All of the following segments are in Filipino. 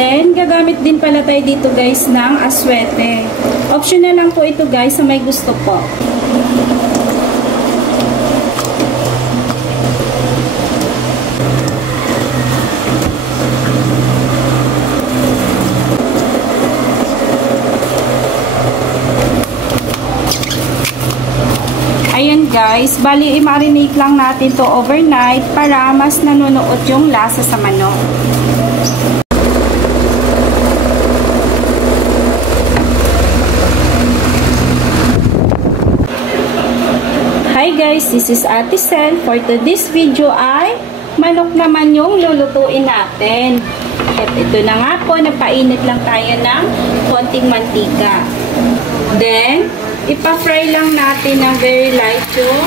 Then, gagamit din pala tayo dito guys ng aswete. Optional lang po ito guys sa may gusto po. Ayan guys, bali i-marinate lang natin to overnight para mas nanonood yung lasa sa manok. Hi guys, this is Ate Sen. For today's video ay manok naman yung lulutuin natin. At ito na nga po, napainit lang tayo ng konting mantika. Then, ipa-fry lang natin ng very light yung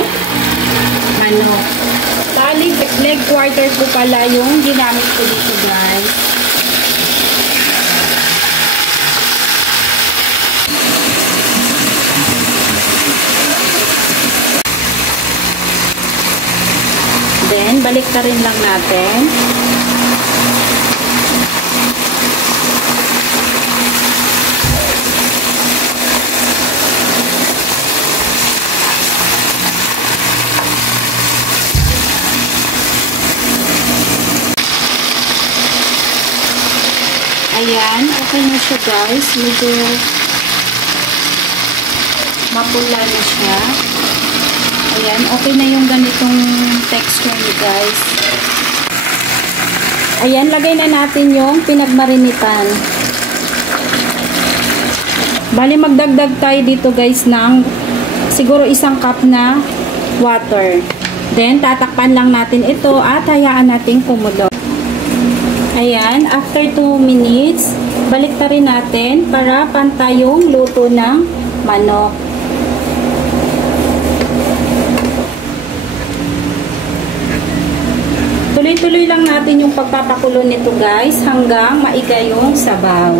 manok. Bali, leg quarter po pala yung ginamit ko dito guys. Then, balik ka rin lang natin. Ayan, okay na siya guys. Medyo mapula na siya. Ayan, okay na yung ganitong texture ni guys. Ayan, lagay na natin yung pinagmarinitan. Bali, magdagdag tayo dito guys ng siguro 1 cup na water. Then, tatakpan lang natin ito at hayaan natin kumulo. Ayan, after 2 minutes, balik ta rin natin para pantay yung luto ng manok. Tuloy-tuloy lang natin yung pagpapakulo nito guys hanggang maiga yung sabaw.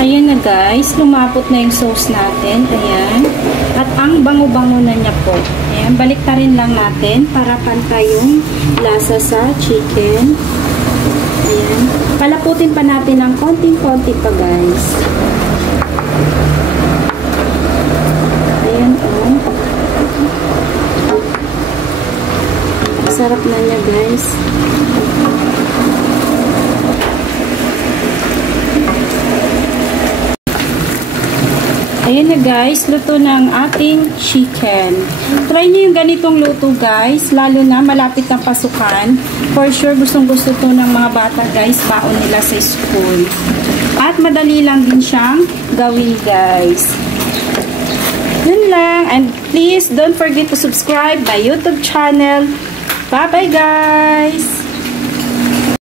Ayan na guys, lumapot na yung sauce natin. Ayan. At ang bango-bango na niya po. Ayan, balik ta rin lang natin para pantay yung lasa sa chicken. Ayan. Palaputin pa natin ng konting-konti pa guys. Ayan o. Sarap na niya guys. Ayan na guys, luto na ang ating chicken. Try nyo yung ganitong luto guys, lalo na malapit na pasukan. For sure, gustong-gusto to ng mga bata guys, baon nila sa school. At madali lang din siyang gawin guys. Yun lang. And please don't forget to subscribe my YouTube channel. Bye-bye guys!